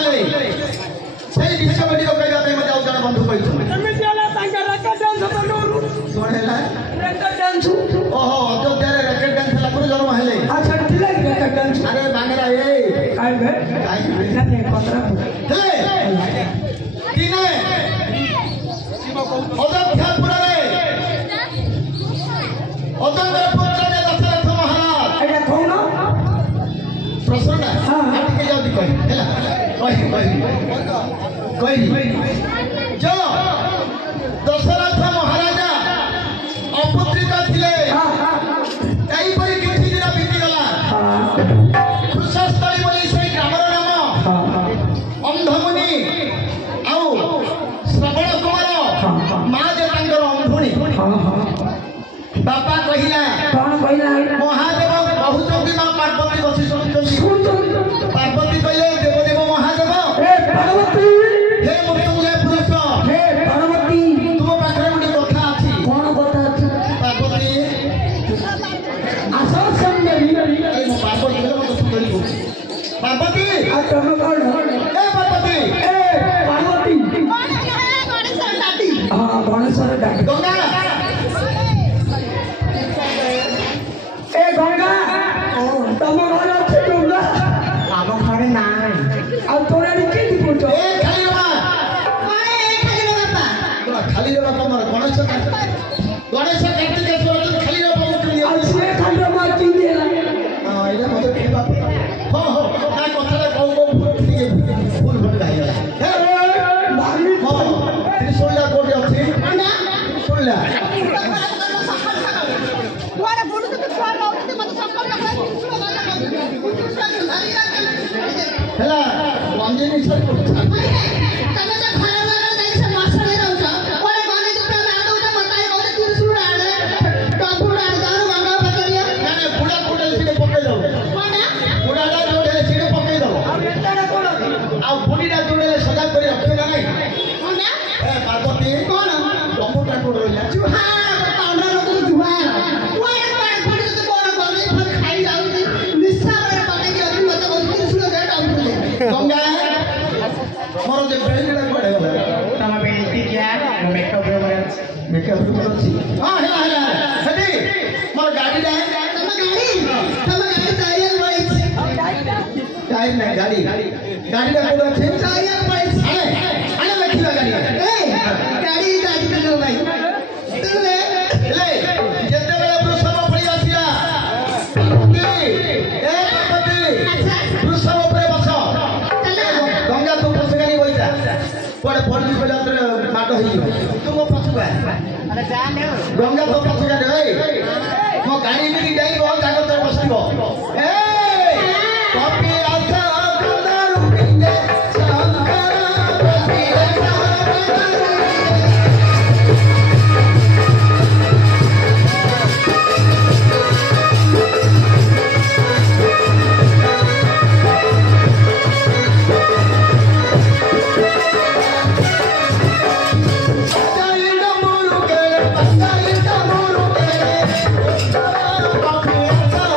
କଲେ ସେଇ ବିଷୟ ଗୁଡ଼ିକ କହିବା ପାଇଁ ମୋତେ ଆଉ ଜଣେ ବନ୍ଧୁ କହିଛନ୍ତି ଏମିତି ହେଲା ତାଙ୍କ ରେକର୍ଡ ଡ୍ୟାନ୍ସ ବନଉରୁ କଣ ହେଲା ରେକର୍ଡ ଡ୍ୟାନ୍ସ ଓହୋ ଅଯୋଧ୍ୟାରେ ରେକର୍ଡ ଡ୍ୟାନ୍ସ ହେଲା ପରେ ଜନ୍ମ ହେଲେ ଆଚ୍ଛା ଥିଲା ରେକର୍ଡ ଡ୍ୟାନ୍ସ ଆରେ ବାଙ୍ଗରା ଏ କାଇ ଭେ କାଇ ପତ୍ର ହେଲେ ଦିନେ ଅଯୋଧ୍ୟାପୁରରେ ଅଯୋଧ୍ୟାର ପୁତ୍ର ଦଶରଥ ମହାରାଜ ଏଇଟା କହୁନ ପ୍ରଶ୍ନଟା ଟିକେ ଜଲ୍ଦି କହି ହେଲା କହିଲି ଯୋଉ ଦଶରଥ ମହାରାଜା ଅପୁତ୍ରିକ ଥିଲେ ଏହିପରି କିଛି ଦିନ ବିତିଗଲା କୃଷସ୍ଥଳୀ ବୋଲି ସେଇ ଗ୍ରାମର ନାମ ଅନ୍ଧମୁନି ଆଉ ଶ୍ରବଣ କୁମାର ମା ଯେ ତାଙ୍କର ଅନ୍ଧୁଣୀ ବାପା କହିଲା କଣ କହିଲା ମହାଦେବ କହୁଛନ୍ତି ମା ପାର୍ବତୀ ବସି ଶୁଣୁଛନ୍ତି ପାର୍ବତୀ କହିଲେ ଦେବଦେବ ମହାଦେବ ହେ ପାର୍ବତୀ ହେ ମୃତ୍ୟୁଞ୍ଜୟ ପୁରୁଷ ହେ ପାର୍ବତୀ ତୁମ ପାଖରେ ଗୋଟେ କଥା ଅଛି କଣ କଥା ଅଛି ପାର୍ବତୀ ଆସ ସୁନ୍ଦରୀ ଏ ମୋ ପାର୍ବତୀ କହିଲେ ମୋତେ ସୁନ୍ଦରୀ କହୁଛି ପାର୍ବତୀ ଆଉ ତମେ କଣ ଏ ପାର୍ବତୀ ଏ ପାର୍ବତୀ ହଁ ଗଣେଶର ଡାକି ଗଙ୍ଗା ଏ ଗଙ୍ଗା ତମ ଘରେ ଅଛି ଗଙ୍ଗା ଆମ ଘରେ ନାହିଁ ଆଉ ତୋର ଏଠି କେମିତି କରୁଛ ଏ ଖାଲି ଖାଲି ବାପା ମୋର ଗଣେଶ କାର୍ତ୍ତିକେଶ୍ୱର ଅଛନ୍ତି ଖାଲି ବାପା ମୁଁ ଆଉ ସିଏ ଖାଲି ମା ଚିନ୍ତା ହଁ ଏଇଟା ମୋତେ ଟିକେ ବାପା ହଁ ତା କଥାଟା କହୁ ଟିକେ ଭୁଲ ଭଟକା ହେଇଗଲା ହଁ ତ୍ରିଶୂଳଟା କୋଉଠି ଅଛି ତ୍ରିଶୂଳଟା ହେଲା ରଞ୍ଜିନୀ ଆଉ ବୁଢ଼ୀଟା ଯୋଉଠି ସଜା କରି ରଖିବେ ନା ନାଇଁ ଏ ପାର୍ବତୀ କଣ ଟପୁଟା କୋଉଠି ରହିଲା ଗଙ୍ଗା ମୋର ଯେ ବେଳଟା କୁଆଡ଼େ ଗଲା ତମ ବେଳତି କିଆ ମେକଅପ୍ ମେକଅପ୍ ଅଛି ହଁ ହେଲା ସେଠି ମୋର ଗାଡ଼ିଟା ଟାଇମ୍ ନାହିଁ ଗାଡ଼ିଟା କୋଉଠି ଅଛି ଆରେ ଦେଖିବା ଗାଡ଼ି ଯେତେବେଳେ ବୃଷଭ ଫଳି ଆସିଲା ବୃଷଭ ଉପରେ ବସ ଗଙ୍ଗା ତୁ ପଛ ଗାଡ଼ି ବଇତା କୁଆଡ଼େ ପଡ଼ିକି କହିଲା ମାଡ଼ ହେଇଯିବ ତୁ ମୋ ପଛକୁ ଗଙ୍ଗା ତୋ ପଛ ଗାଡ଼ି ମୋ ଗାଡ଼ି ନେଇକି ଯାଇବ କାଗଜରେ ବସିବ Come here.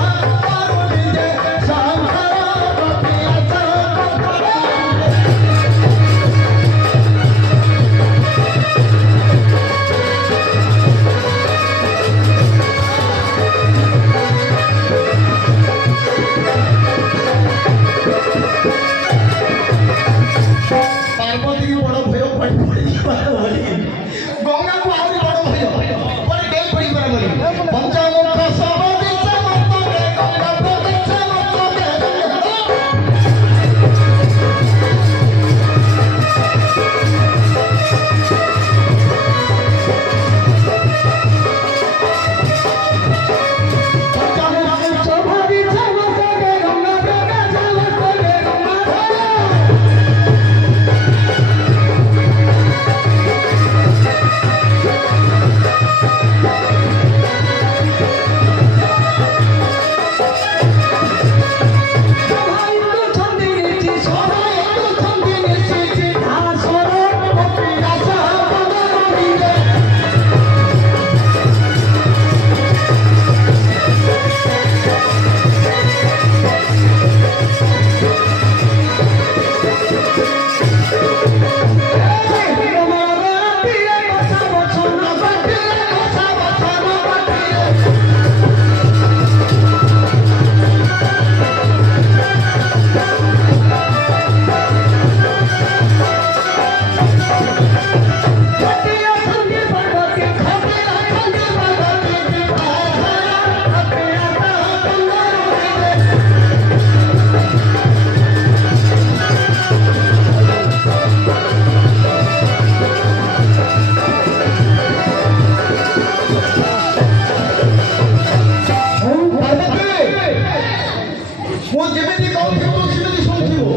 ଯେମିତି କହୁଥିବୁ ତୁ ସେମିତି ଶୁଣୁଥିବୁ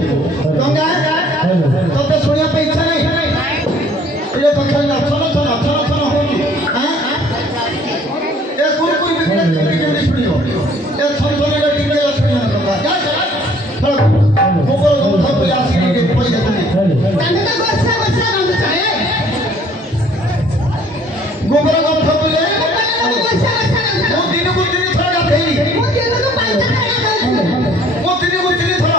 ଗଙ୍ଗା ତତେ ଶୁଣିବା ପାଇଁ ଇଚ୍ଛା ନାହିଁ ଏ ପଛରେ ଛନ ହଉଛି ଏ କୁରୁକୁରି କେମିତି ଶୁଣିବ ଏ ଛନରେ ଟିକେ ଶୁଣିବ ଗୋବର ଗନ୍ଧ ବୋଲି ଆସିକି ପଇସା ଗୋବର ଗନ୍ଧ ବୋଲି ମୁଁ ଦିନକୁ 3 ଥର ଗାଧେଇ ମୁଁ ଦିନକୁ 3 ଥର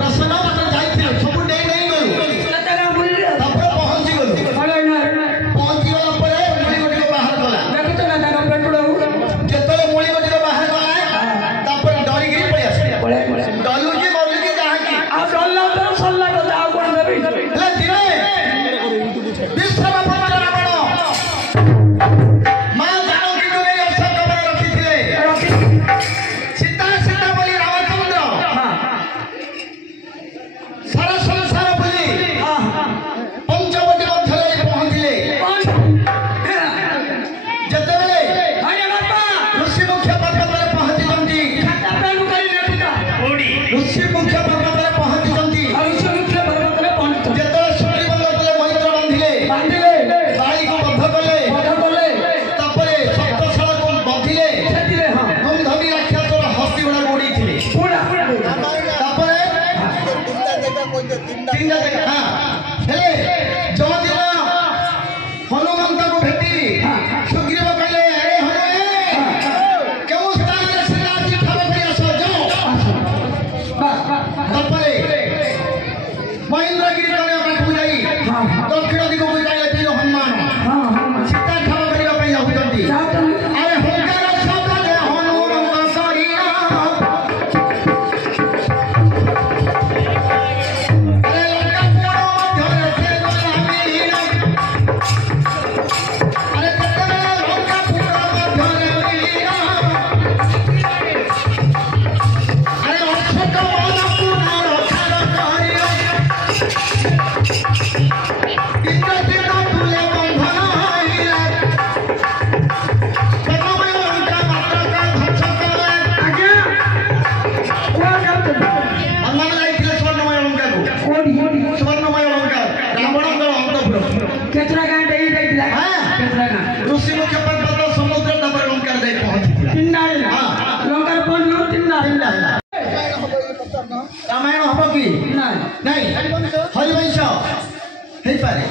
प्रसन्न जाइए सब डे नहीं पहुंची गलु पहुंची गला मुड़ी गोटी बाहर गला जिते मुड़ी गोटी बाहर गला डरिकी पलि आस डलु कि मरु कि जहाँ कि विश्व रावण माँ जानकी को नहीं अशोक रखी सीता सीता बोली रामचंद्र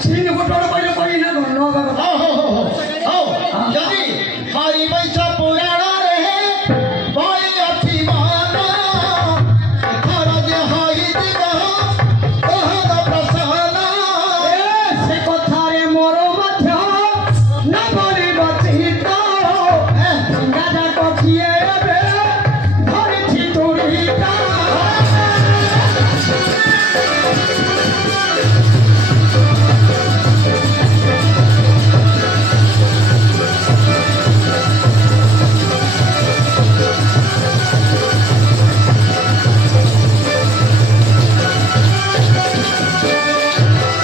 सीन फोटो पहले कोई ना नो बाबा हो जदी मारी पैसा पुराण रे कोई अच्छी मान घर जे होई दिगो ओहर प्रसन्न से कथा रे मोर मध्य न बोली बचित गंगा जा कथिए बे धरती तोड़ीता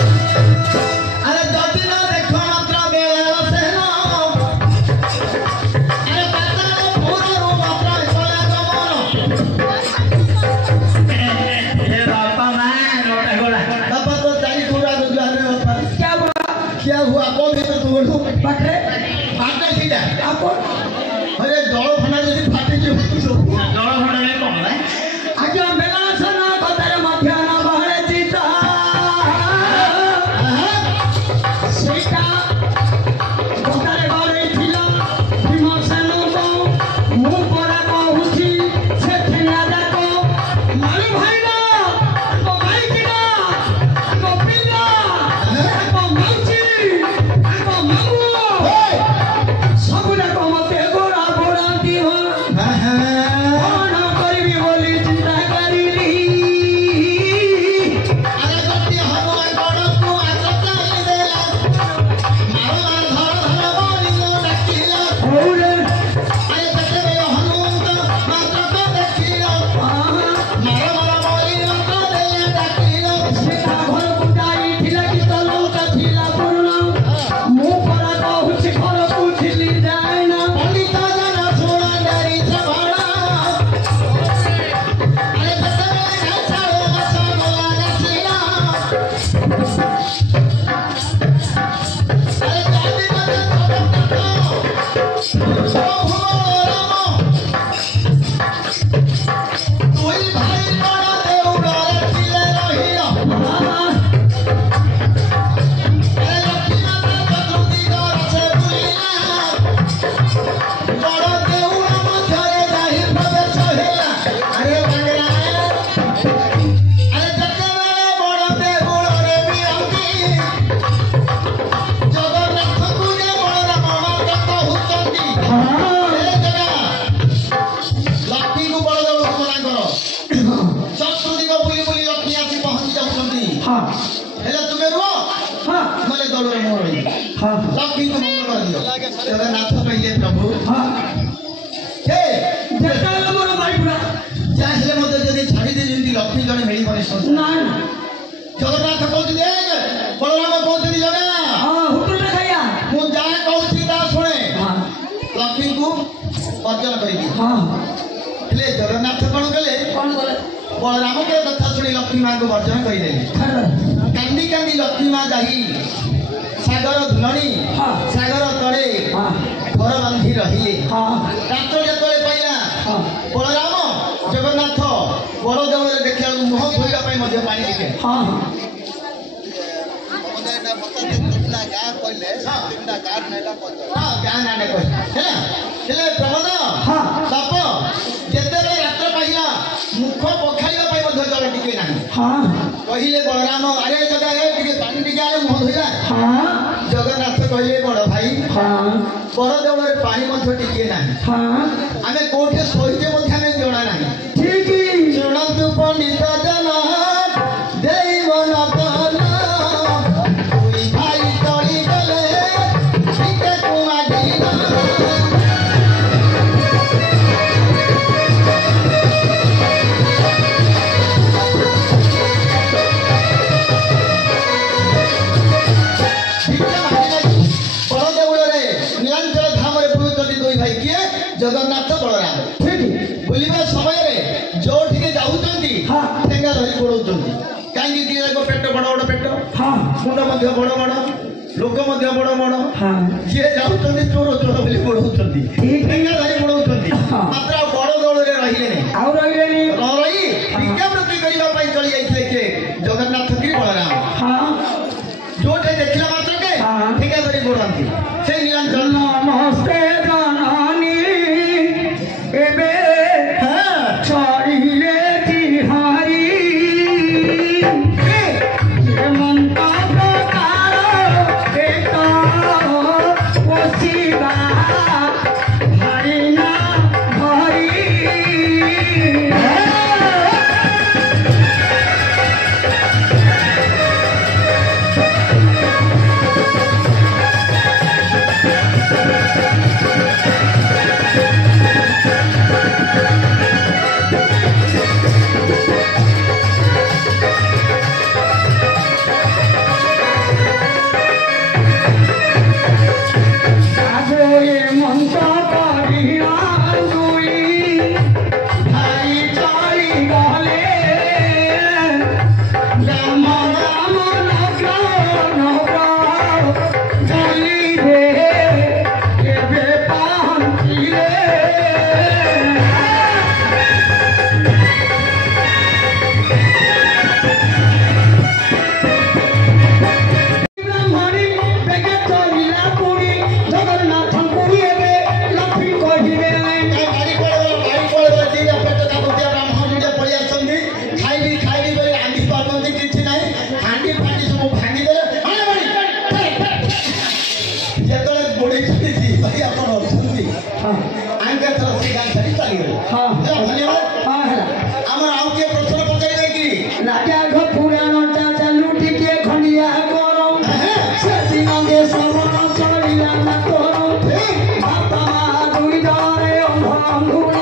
अरे जदी न देखो मात्र बेला सेना अरे पता पूरा रो मात्र चले गमन ए बापा मां रोटा गोड़ा बाबा तो चाली पूरा दो जाने बाबा क्या हुआ कौन है तू बोलो बटरे फाटे सीधा आपो अरे जल फना जदी फाटे जे जल भंडारे कौन है आज मेला सना कतरे मध्याह्न बहरे चिता सेटा कतरे बहरे थिला विमर्शन को मु परा कहूची से थिला जाको मालू भाईला को भाई किना को पिला को मौची को मामू सबुला को मते गोरा गोरा दियो कौन करिबी बोली चिंता करिली अरे जदी हम बड़ को आसता देला मारो घर घर बोलियो डाकिला और अरे जते हनुमान मात्र को देखियो मारो बोलियो तो देला डाकिला सेटा घर कुटाई थिला कि तलौका थिला पुरुना मु परा कहूची घर कुथिली जायना पंडित जना सुना डरी सवाड़ा अरे जते गाछाओ बस बोला डाकिला अरे जदी न देखो हो राम तुई भाई बड़ा देउड़ार चिले रहियो अरे लक्ष्मी माता चतुर्थी घर से बुलिना बड़ देउड़ मध्यरे जाहि प्रवेश होला अरे बांगरा अरे जतेबेले बड़ देउड़रे बिरंगी जगन्नाथ को जे बलराम माता कहुचंती ए जगह लक्ष्मी को बड़ देउड़ मना करो चतुर्थी को बुली बुली लक्ष्मी आसी पहुंची जाउछंती हां हेले तुमे रुओ हां नले दौड़े मोर होई हां लक्ष्मी को मंगल कर दियो जगन्नाथ पहले प्रभु हां हे जेटा मोर भाई पुरा चाहे मते जदी छाड़ी दे जेंती लक्ष्मी जने मेली परे संसार ना जगन्नाथ कहते दे बलराम कहते जगह हां हुटुटा खाया मु जा कहूची ता सुने हां लक्ष्मी को वर्जन करी हां ले जगन्नाथ कोन कले कौन बोले बलराम के कथा सुनी लक्ष्मी मां को वर्जन करी देली खरा कांदी कांदी लक्ष्मी मां जाही सागर धुलणी हां सागर तळे हां घर बांधी रहिले हां रात जेतले पाइला हां बलराम जगन्नाथ बड़ देवले देखिया मुह धोइला पाई मध्ये पानी दिखे हां हां ज्ञान आने को हैला हेले प्रमोद हां बाप जेतेले रात पाइला मुख पखाइला पाई मध्ये जल टिके नाही हां कहिले बलराम अरे जगह ए टिके पानी टिके आले मुह धोइला हां जगन्नाथ कहिले बड़ भाई हां बड़ देवले पानी मध्ये टिके नाही हां आमे कोठे सोइते मध्ये आमे जणा नाही ठीक ही शुणन्तु पंडित जना दैव नतन दुई भाई तड़ी गले सीते कुआ दीना बड़ देउଳରେ नीलांचल धामରେ ବୁଲୁଛନ୍ତି ଦୁଇ ଭାଇ କିଏ ଜଗନ୍ନାଥ ବଳରାମ ठीक ବୁଲିବା ସମୟରେ ଯୋଉଠିକି ଯାଉଛନ୍ତି ହଁ। ଠେଙ୍ଗା ଧରି ଗୋଡ଼ଉଛନ୍ତି କାହିଁକି ଦି ଯାକ ପେଟ ବଡ଼ ବଡ଼ ପେଟ हां ମୁଣ୍ଡ ମଧ୍ୟ ବଡ଼ ବଡ଼ ଲୋକ ମଧ୍ୟ ବଡ଼ ବଡ଼ हां ଯିଏ ଯାଉଛନ୍ତି ଚୋର ଚୋର ବୋଲି ଗୋଡ଼ଉଛନ୍ତି ଠିକ। ଠେଙ୍ଗା ଧରି ଗୋଡ଼ଉଛନ୍ତି ହଁ। ମାତ୍ର ଆଉ ବଡ଼ ଦୌଡ଼ରେ ରହିଲେନି ଆଉ ରହିଲେନି ନ ରହି ଭିକ୍ଷାବୃତ୍ତି କରିବା ପାଇଁ ଚଳି ଯାଇଥିଲେ କିଏ ଜଗନ୍ନାଥ କି ବଳରାମ हां ଯୋଉଠି एबे चढ़िले तिहारी हेमंत प्रकार एक पोषिबा हरिना हरि I'm